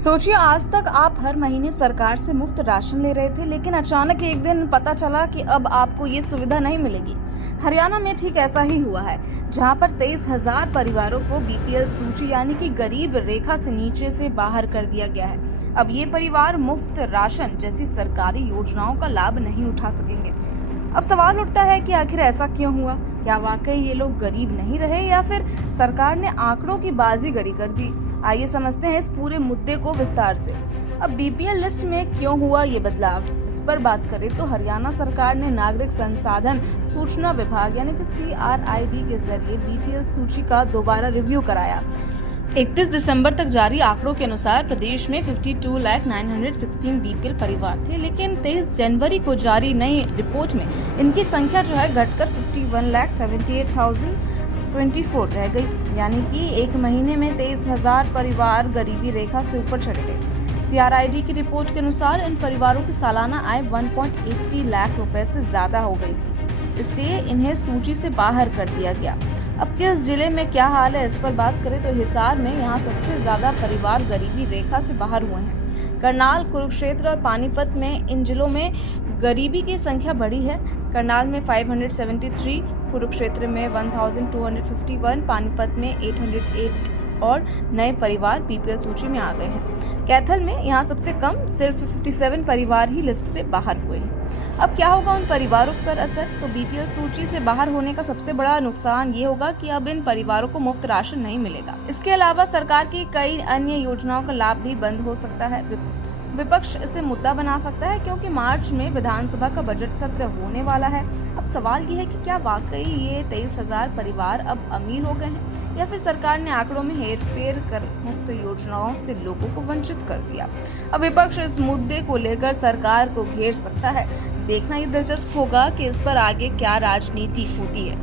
सोचिए, आज तक आप हर महीने सरकार से मुफ्त राशन ले रहे थे, लेकिन अचानक एक दिन पता चला कि अब आपको ये सुविधा नहीं मिलेगी। हरियाणा में ठीक ऐसा ही हुआ है, जहां पर 23,000 परिवारों को बीपीएल सूची यानी कि गरीब रेखा से नीचे से बाहर कर दिया गया है। अब ये परिवार मुफ्त राशन जैसी सरकारी योजनाओं का लाभ नहीं उठा सकेंगे। अब सवाल उठता है कि आखिर ऐसा क्यों हुआ? क्या वाकई ये लोग गरीब नहीं रहे या फिर सरकार ने आंकड़ों की बाजीगरी कर दी? आइए समझते हैं इस पूरे मुद्दे को विस्तार से। अब बीपीएल लिस्ट में क्यों हुआ ये बदलाव, इस पर बात करें तो हरियाणा सरकार ने नागरिक संसाधन सूचना विभाग यानी कि CRID के जरिए बीपीएल सूची का दोबारा रिव्यू कराया। 31 दिसंबर तक जारी आंकड़ों के अनुसार प्रदेश में 52,916 बीपीएल परिवार थे, लेकिन 23 जनवरी को जारी नई रिपोर्ट में इनकी संख्या जो है घटकर 51,78,024 रह गई। यानी कि एक महीने में 23,000 परिवार गरीबी रेखा से ऊपर चढ़ गए। CRID की रिपोर्ट के अनुसार इन परिवारों की सालाना आय 1.80 लाख रुपए से ज्यादा हो गई थी, इसलिए इन्हें सूची से बाहर कर दिया गया। अब किस जिले में क्या हाल है, इस पर बात करें तो हिसार में यहाँ सबसे ज्यादा परिवार गरीबी रेखा से बाहर हुए हैं। करनाल, कुरुक्षेत्र और पानीपत में इन जिलों में गरीबी की संख्या बढ़ी है। करनाल में 573, कुरुक्षेत्र में 1251, पानीपत में 808 और नए परिवार बीपीएल सूची में आ गए हैं। कैथल में यहाँ सबसे कम सिर्फ 57 परिवार ही लिस्ट से बाहर हुए हैं। अब क्या होगा उन परिवारों पर असर? तो बीपीएल सूची से बाहर होने का सबसे बड़ा नुकसान ये होगा कि अब इन परिवारों को मुफ्त राशन नहीं मिलेगा। इसके अलावा सरकार की कई अन्य योजनाओं का लाभ भी बंद हो सकता है। विपक्ष इसे मुद्दा बना सकता है क्योंकि मार्च में विधानसभा का बजट सत्र होने वाला है। अब सवाल ये है कि क्या वाकई ये 23,000 परिवार अब अमीर हो गए हैं या फिर सरकार ने आंकड़ों में हेरफेर कर मुफ्त योजनाओं से लोगों को वंचित कर दिया। अब विपक्ष इस मुद्दे को लेकर सरकार को घेर सकता है। देखना ये दिलचस्प होगा कि इस पर आगे क्या राजनीति होती है।